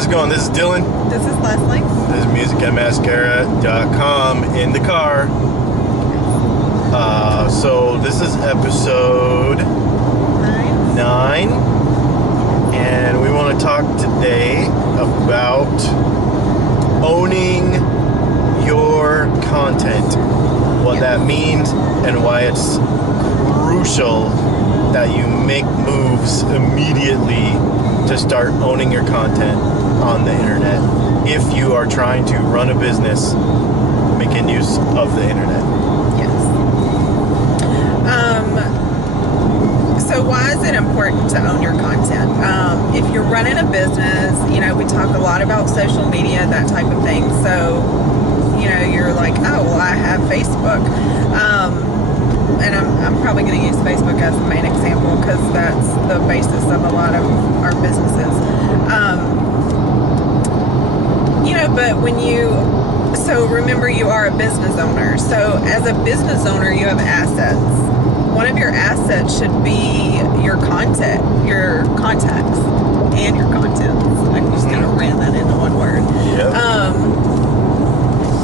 How's it going? This is Dylan. This is Leslie. This is music at mascara.com in the car. So this is episode 9. And we want to talk today about owning your content. What that means and why it's crucial that you make moves immediately to start owning your content on the internet if you are trying to run a business making use of the internet. Yes. So why is it important to own your content? If you're running a business, we talk a lot about social media, that type of thing. So, you're like, oh, well, I have Facebook. And I'm probably going to use Facebook as the main example because that's the basis of a lot of our businesses. But so remember, you are a business owner. So as a business owner, you have assets. One of your assets should be your content, your contacts, and your contents. I just kind of ran that into one word. Yep.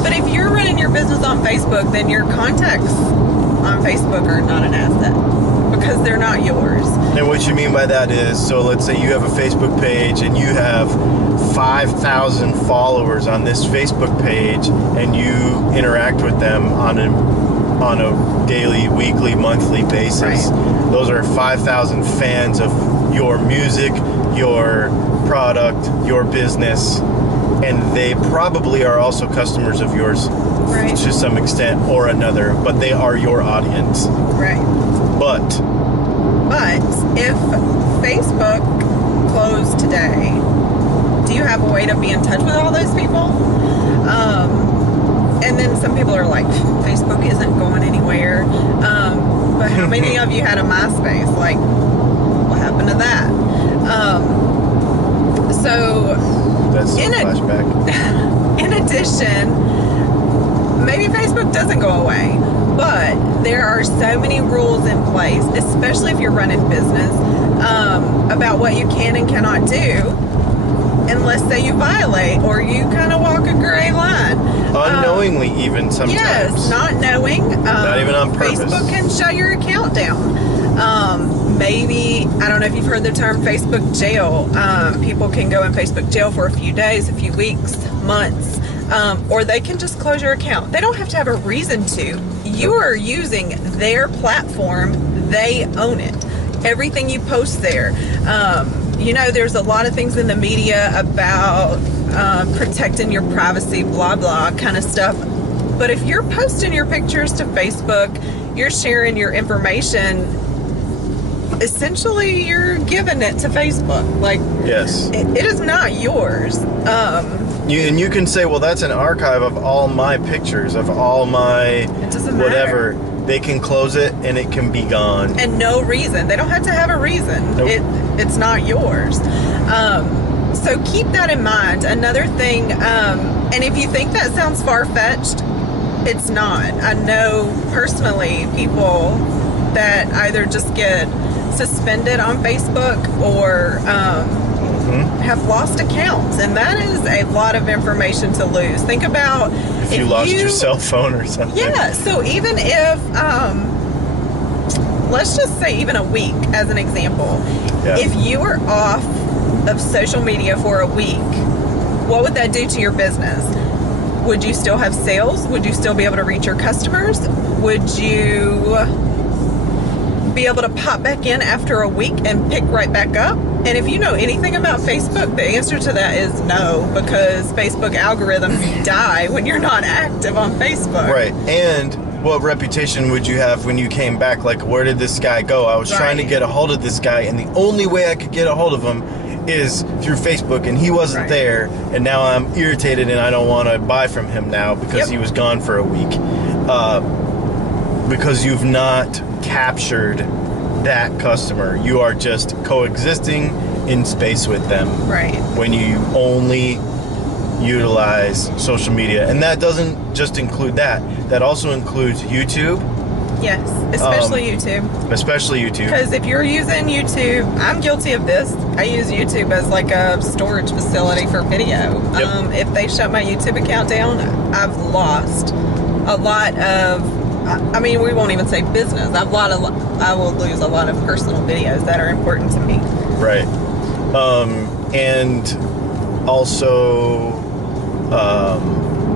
But if you're running your business on Facebook, then your contacts on Facebook are not an asset because they're not yours. And what you mean by that is, so let's say you have a Facebook page and you have 5,000 followers on this Facebook page and you interact with them on a daily, weekly, monthly basis. Right. Those are 5,000 fans of your music, your product, your business, and they probably are also customers of yours. Right. To some extent or another, but they are your audience. Right. But if Facebook closed today, do you have a way to be in touch with all those people? And then some people are like, Facebook isn't going anywhere. But how many of you had a MySpace? Like, what happened to that? that's a flashback. In addition, maybe Facebook doesn't go away, but there are so many rules in place, especially if you're running business, about what you can and cannot do, unless say you violate or you kind of walk a gray line. Unknowingly, even sometimes. Yes, not knowing. Not even on purpose. Facebook can shut your account down. Maybe, I don't know if you've heard the term Facebook jail. People can go in Facebook jail for a few days, a few weeks, months. Or they can just close your account. They don't have to have a reason to. You are using their platform. They own it. Everything you post there. There's a lot of things in the media about protecting your privacy, blah, blah, kind of stuff. But if you're posting your pictures to Facebook, you're sharing your information, essentially you're giving it to Facebook. Like, yes, it is not yours. You can say, well, that's an archive of all my pictures, of all my whatever. They can close it and it can be gone. And no reason. They don't have to have a reason. Nope. It's not yours. So keep that in mind. Another thing, and if you think that sounds far-fetched, it's not. I know personally people that either just get suspended on Facebook or have lost accounts, and that is a lot of information to lose. Think about if you lost your cell phone or something. Yeah, so even if let's just say even a week as an example, if you were off of social media for a week, what would that do to your business? Would you still have sales? Would you still be able to reach your customers? Would you be able to pop back in after a week and pick right back up? And if you know anything about Facebook, the answer to that is no, because Facebook algorithms die when you're not active on Facebook. Right. And what reputation would you have when you came back? Like, where did this guy go? I was trying to get a hold of this guy, and the only way I could get a hold of him is through Facebook, and he wasn't there, and now I'm irritated and I don't want to buy from him now because he was gone for a week. Because you've not captured that customer. You are just coexisting in space with them. Right. When you only utilize social media. And that doesn't just include that. That also includes YouTube, Yes, especially YouTube. Especially YouTube. Because if you're using YouTube, I'm guilty of this. I use YouTube as like a storage facility for video. Yep. If they shut my YouTube account down, I've lost a lot of, I mean, we won't even say business. I will lose a lot of personal videos that are important to me. Right. And also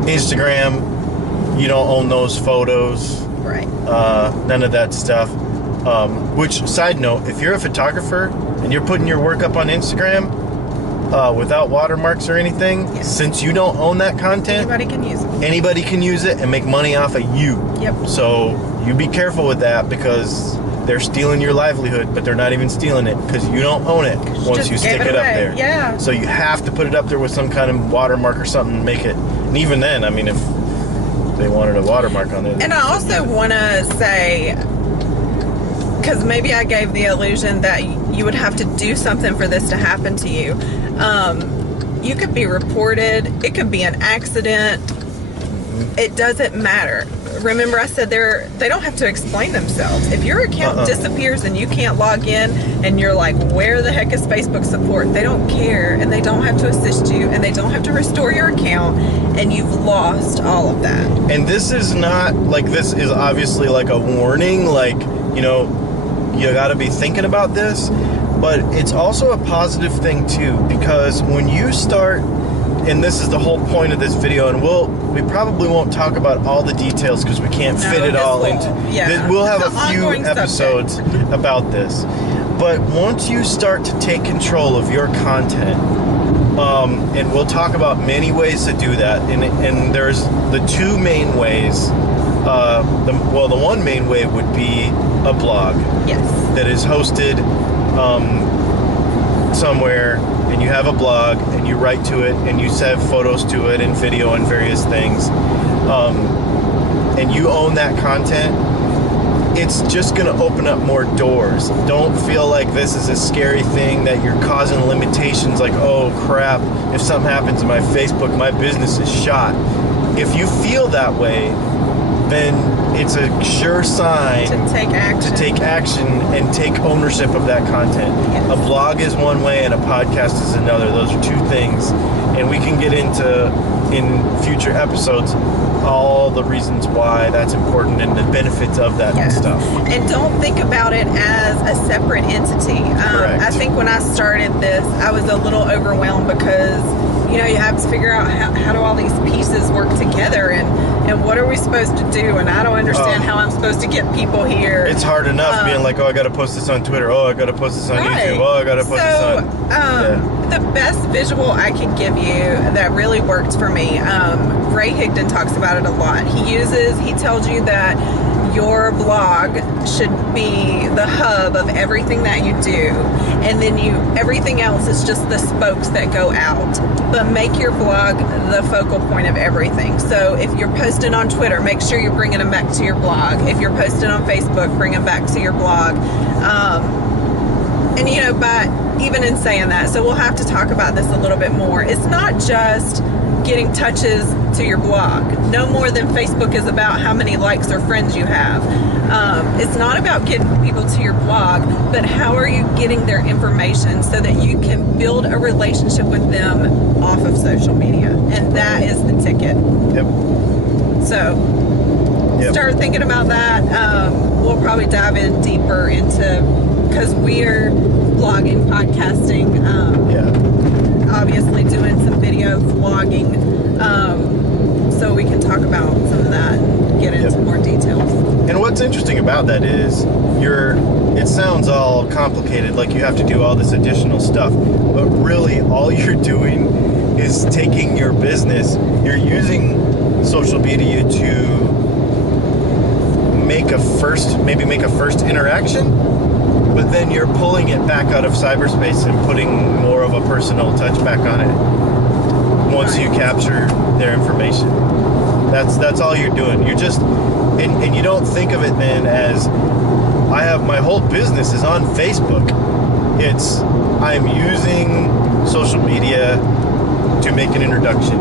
Instagram, you don't own those photos. Right. None of that stuff. Which, side note, if you're a photographer and you're putting your work up on Instagram without watermarks or anything, yes. Since you don't own that content, anybody can use it and make money off of you. Yep. So you be careful with that, because they're stealing your livelihood, but they're not even stealing it because you don't own it once you stick it up there. Yeah. So you have to put it up there with some kind of watermark or something to make it. And even then, I mean, if they wanted a watermark on there. And I also want to say, because maybe I gave the illusion that you would have to do something for this to happen to you. You could be reported. It could be an accident. It doesn't matter. Remember, I said they don't have to explain themselves. If your account disappears and you can't log in and you're like, where the heck is Facebook support? They don't care, and they don't have to assist you, and they don't have to restore your account, and you've lost all of that. And this is not, like, this is obviously like a warning, like, you know, you got to be thinking about this, but it's also a positive thing too, because when you start, and this is the whole point of this video, and we probably won't talk about all the details because we can't fit it all into. Yeah, we'll have a few episodes about this, but once you start to take control of your content, and we'll talk about many ways to do that, and there's the two main ways. The one main way would be a blog. Yes. That is hosted somewhere, and you have a blog, and you write to it, and you save photos to it, and video, and various things, and you own that content. It's just going to open up more doors. Don't feel like this is a scary thing that you're causing limitations, like, oh crap, if something happens to my Facebook, my business is shot. If you feel that way, then it's a sure sign to take action and take ownership of that content. Yes. A blog is one way and a podcast is another. Those are two things, and we can get into in future episodes all the reasons why that's important and the benefits of that stuff. And don't think about it as a separate entity. I think when I started this, I was a little overwhelmed because, you know, you have to figure out how do all these pieces work together, and what are we supposed to do, and I don't understand how I'm supposed to get people here. It's hard enough being like, oh, I got to post this on Twitter, oh, I got to post this on YouTube, oh, I got to post this on... The best visual I can give you that really worked for me, Ray Higdon talks about it a lot. He tells you that your blog should be the hub of everything that you do, and then everything else is just the spokes that go out, but make your blog the focal point of everything. So if you're posting on Twitter, make sure you're bringing them back to your blog. If you're posting on Facebook, bring them back to your blog. And you know, but even in saying that, so we'll have to talk about this a little bit more. It's not just getting touches to your blog. No more than Facebook is about how many likes or friends you have. It's not about getting people to your blog, but how are you getting their information so that you can build a relationship with them off of social media. And that is the ticket. Yep. So start thinking about that. We'll probably dive in deeper into, because we're blogging, podcasting, obviously doing some video vlogging, so we can talk about some of that and get into more details. And what's interesting about that is it sounds all complicated, like you have to do all this additional stuff, but really all you're doing is taking your business, you're using social media to make a first interaction, but then you're pulling it back out of cyberspace and putting more of a personal touch back on it once you capture their information. That's all you're doing. You're just, and you don't think of it then as, my whole business is on Facebook. I'm using social media to make an introduction.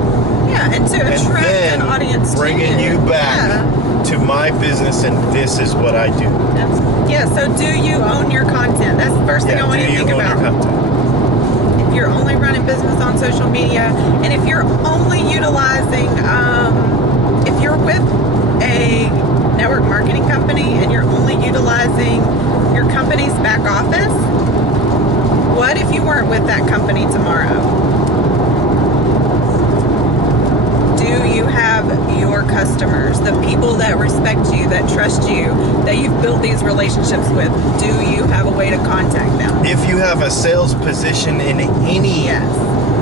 Yeah, and to attract an audience bringing you back to my business, and this is what I do. Yeah, so do you own your content? That's the first thing I want you to think about. If you're only running business on social media, and if you're only utilizing, if you're with a network marketing company and you're only utilizing your company's back office, what if you weren't with that company tomorrow? Do you have your customers, the people that respect you, that trust you, that you've built these relationships with, do you have a way to contact them? If you have a sales position in any,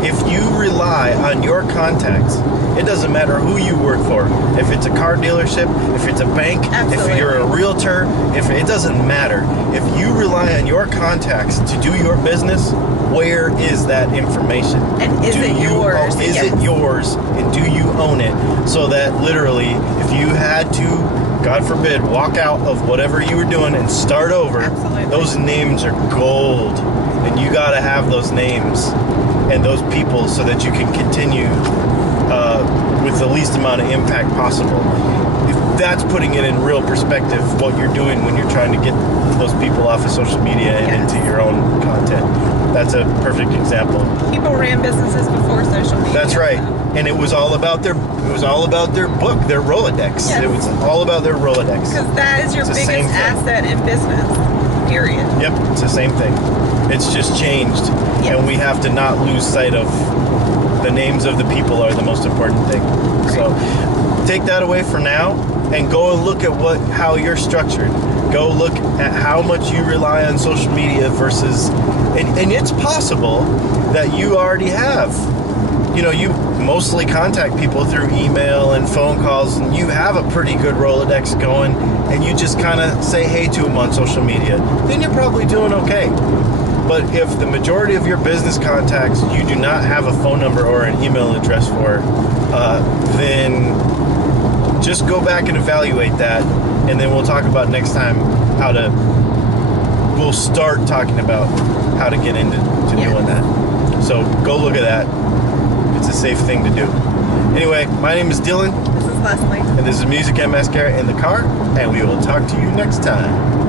if you rely on your contacts, it doesn't matter who you work for. If it's a car dealership, if it's a bank, Absolutely. if you're a realtor, if it doesn't matter. If you rely on your contacts to do your business, where is that information? And is it yours? Is Yes. it yours? And do you own it? So that literally, if you had to, God forbid, walk out of whatever you were doing and start over, Absolutely. those names are gold. And you got to have those names and those people so that you can continue with the least amount of impact possible. If that's putting it in real perspective, what you're doing when you're trying to get those people off of social media and Yes. into your own content. That's a perfect example. People ran businesses before social media. That's right. And it was all about their book, their Rolodex. Yes. It was all about their Rolodex. Because that is your It's the same biggest thing. asset in business, period. Yep, it's the same thing. It's just changed. Yes. And we have to not lose sight of the names of the people are the most important thing. So take that away for now and go and look at how you're structured. Go look at how much you rely on social media versus, and it's possible that you already have. You mostly contact people through email and phone calls, and you have a pretty good Rolodex going, and you just kind of say hey to them on social media. Then you're probably doing okay. But if the majority of your business contacts you do not have a phone number or an email address for, then just go back and evaluate that, and then we'll talk about next time we'll start talking about how to get into doing that. So go look at that. It's a safe thing to do. Anyway, my name is Dylan. This is Leslie. And this is Music and Mascara in the Car, and we will talk to you next time.